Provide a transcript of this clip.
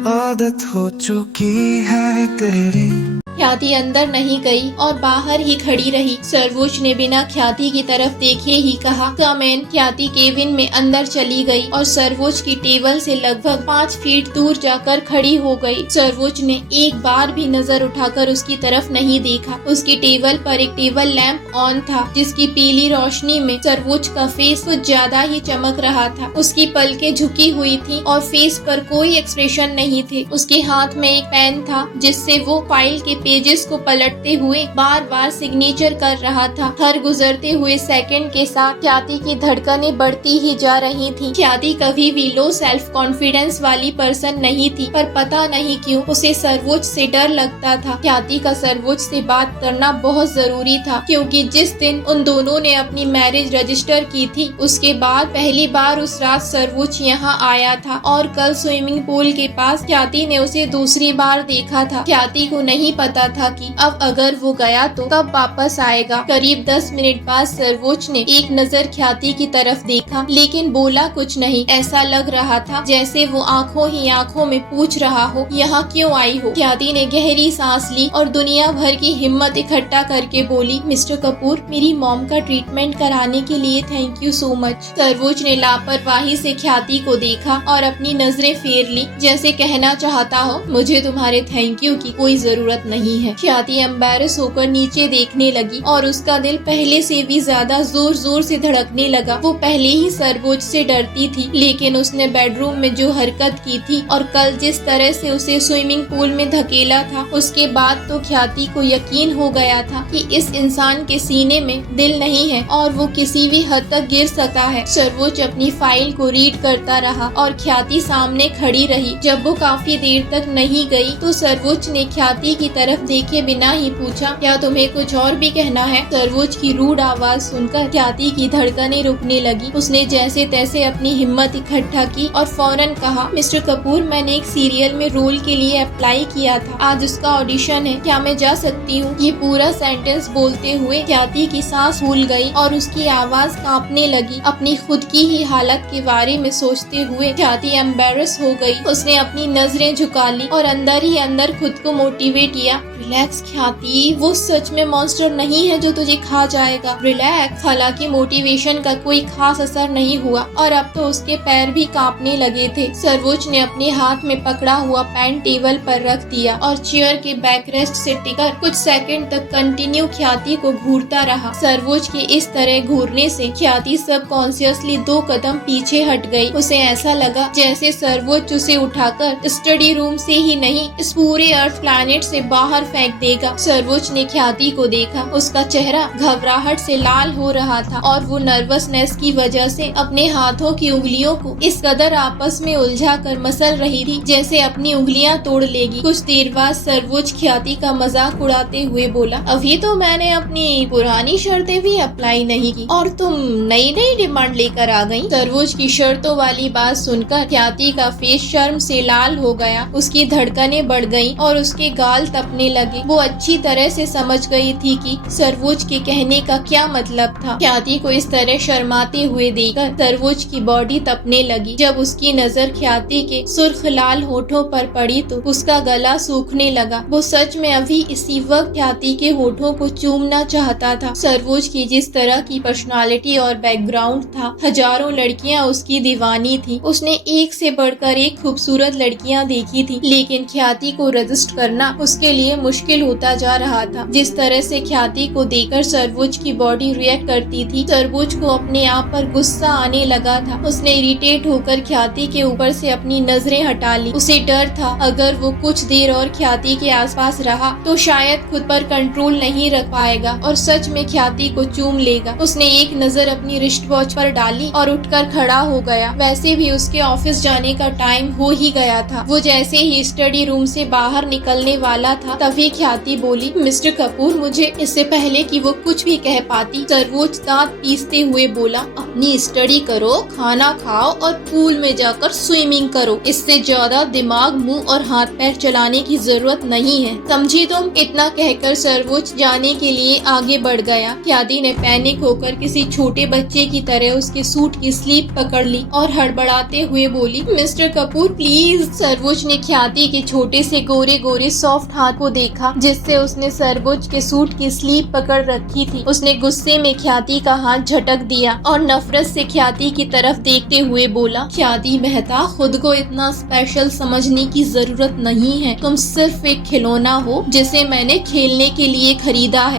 आदत हो चुकी है तेरी। ख्याति अंदर नहीं गई और बाहर ही खड़ी रही। सर्वोच ने बिना ख्याति की तरफ देखे ही कहा, कम इन। ख्याति केबिन में अंदर चली गई और सर्वोच की टेबल से लगभग 5 फीट दूर जाकर खड़ी हो गई। सर्वोच ने एक बार भी नजर उठाकर उसकी तरफ नहीं देखा। उसकी टेबल पर एक टेबल लैंप ऑन था, जिसकी पीली रोशनी में सर्वोच का फेस कुछ ज्यादा ही चमक रहा था। उसकी पलकें झुकी हुई थी और फेस पर कोई एक्सप्रेशन नहीं थे। उसके हाथ में एक पेन था, जिससे वो फाइल के पेजेस को पलटते हुए बार बार सिग्नेचर कर रहा था। हर गुजरते हुए सेकंड के साथ ख्याति की धड़कनें बढ़ती ही जा रही थी। ख्याति कभी भी लो सेल्फ कॉन्फिडेंस वाली पर्सन नहीं थी, पर पता नहीं क्यों उसे सर्वोच से डर लगता था। ख्याति का सर्वोच से बात करना बहुत जरूरी था, क्योंकि जिस दिन उन दोनों ने अपनी मैरिज रजिस्टर की थी, उसके बाद पहली बार उस रात सर्वोच यहाँ आया था और कल स्विमिंग पूल के पास ख्याति ने उसे दूसरी बार देखा था। ख्याति को नहीं पता था कि अब अगर वो गया तो कब वापस आएगा। करीब 10 मिनट बाद सर्वोच ने एक नजर ख्याति की तरफ देखा, लेकिन बोला कुछ नहीं। ऐसा लग रहा था जैसे वो आंखों ही आंखों में पूछ रहा हो, यहाँ क्यों आई हो। ख्याति ने गहरी सांस ली और दुनिया भर की हिम्मत इकट्ठा करके बोली, मिस्टर कपूर, मेरी मॉम का ट्रीटमेंट कराने के लिए थैंक यू सो मच। सर्वोच ने लापरवाही से ख्याति को देखा और अपनी नजरें फेर ली, जैसे कहना चाहता हो, मुझे तुम्हारे थैंक यू की कोई जरूरत नहीं है। ख्याति एम्बैरस होकर नीचे देखने लगी और उसका दिल पहले से भी ज्यादा जोर जोर से धड़कने लगा। वो पहले ही सर्वोच से डरती थी, लेकिन उसने बेडरूम में जो हरकत की थी और कल जिस तरह से उसे स्विमिंग पूल में धकेला था, उसके बाद तो ख्याति को यकीन हो गया था कि इस इंसान के सीने में दिल नहीं है और वो किसी भी हद तक गिर सकता है। सर्वोच अपनी फाइल को रीड करता रहा और ख्याति सामने खड़ी रही। जब वो काफी देर तक नहीं गई तो सर्वोच ने ख्याति की तरफ देखे बिना ही पूछा, क्या तुम्हें कुछ और भी कहना है। सर्वोच की रूड आवाज सुनकर ख्याति की धड़कनें रुकने लगी। उसने जैसे तैसे अपनी हिम्मत इकट्ठा की और फौरन कहा, मिस्टर कपूर, मैंने एक सीरियल में रोल के लिए अप्लाई किया था, आज उसका ऑडिशन है, क्या मैं जा सकती हूँ। ये पूरा सेंटेंस बोलते हुए ख्याति की सांस फूल गई और उसकी आवाज कांपने लगी। अपनी खुद की ही हालत के बारे में सोचते हुए ख्याति एम्बैरस हो गई। उसने अपनी नजरें झुका ली और अंदर ही अंदर खुद को मोटिवेट किया, रिलैक्स ख्याति, वो सच में मॉन्स्टर नहीं है जो तुझे खा जाएगा, रिलैक्स। हालांकि मोटिवेशन का कोई खास असर नहीं हुआ और अब तो उसके पैर भी कांपने लगे थे। सर्वोच ने अपने हाथ में पकड़ा हुआ पेन टेबल पर रख दिया और चेयर के बैकरेस्ट से टिकर कुछ सेकंड तक कंटिन्यू ख्याति को घूरता रहा। सर्वोच के इस तरह घूरने से ख्याति सबकॉन्शियसली 2 कदम पीछे हट गई। उसे ऐसा लगा जैसे सर्वोच उसे उठाकर स्टडी रूम से ही नहीं, इस पूरे अर्थ प्लैनेट से बाहर फेंक देगा। सर्वोच ने ख्याति को देखा। उसका चेहरा घबराहट से लाल हो रहा था और वो नर्वसनेस की वजह से अपने हाथों की उंगलियों को इस कदर आपस में उलझा कर मसल रही थी जैसे अपनी उंगलियां तोड़ लेगी। कुछ देर बाद सर्वोच ख्याति का मजाक उड़ाते हुए बोला, अभी तो मैंने अपनी पुरानी शर्तें भी अप्लाई नहीं की और तुम नई नई डिमांड लेकर आ गई। सर्वोच की शर्तों वाली बात सुनकर ख्याति का फेस शर्म से लाल हो गया। उसकी धड़कनें बढ़ गईं और उसके गाल तपने लगे। वो अच्छी तरह से समझ गई थी कि सर्वोच के कहने का क्या मतलब था। ख्याति को इस तरह शर्माते हुए देखकर सर्वोच की बॉडी तपने लगी। जब उसकी नजर ख्याति के सुर्ख लाल होठों पर पड़ी तो उसका गला सूखने लगा। वो सच में अभी इसी वक्त ख्याति के होठों को चूमना चाहता था। सर्वोच की जिस तरह की पर्सनालिटी और बैकग्राउंड था, हजारों लड़कियां उसकी दीवानी थी। उसने एक से बढ़कर एक खूबसूरत लड़कियां देखी थी, लेकिन ख्याति को रजिस्ट करना उसके लिए मुश्किल होता जा रहा था। जिस तरह से ख्याति को देखकर सर्वोच की बॉडी रिएक्ट करती थी, सर्वोच को अपने आप पर गुस्सा आने लगा था। उसने इरिटेट होकर ख्याति के ऊपर से अपनी नजरें हटा ली। उसे डर था अगर वो कुछ देर और ख्याति के आसपास रहा तो शायद खुद पर कंट्रोल नहीं रख पाएगा और सच में ख्याति को चूम लेगा। उसने एक नजर अपनी रिस्ट वॉच पर डाली और उठकर खड़ा हो गया। वैसे भी उसके ऑफिस जाने का टाइम हो ही गया था। वो जैसे ही स्टडी रूम से बाहर निकलने वाला था तभी ख्याति बोली, मिस्टर कपूर, मुझे इससे पहले कि वो कुछ भी कह पाती, सर्वोच्च दांत पीसते हुए बोला, अपनी स्टडी करो, खाना खाओ और पूल में जाकर स्विमिंग करो। इससे ज्यादा दिमाग, मुंह और हाथ पैर चलाने की जरूरत नहीं है, समझी तुम? इतना कहकर सर्वोच्च जाने के लिए आगे बढ़ गया। ख्याति ने पैनिक होकर किसी छोटे बच्चे की तरह उसके सूट की स्लीव पकड़ ली और हड़बड़ाते हुए बोली, मिस्टर कपूर प्लीज। सर्वोच्च ने ख्याति के छोटे से गोरे गोरे सॉफ्ट हाथ को देखा जिससे उसने सर्वोच्च के सूट की स्लीव पकड़ रखी थी। उसने गुस्से में ख्याति का हाथ झटक दिया और नफरत से ख्याति की तरफ देखते हुए बोला, ख्याति मेहता, खुद को इतना स्पेशल समझने की जरूरत नहीं है। तुम सिर्फ एक खिलौना हो जिसे मैंने खेलने के लिए खरीदा है।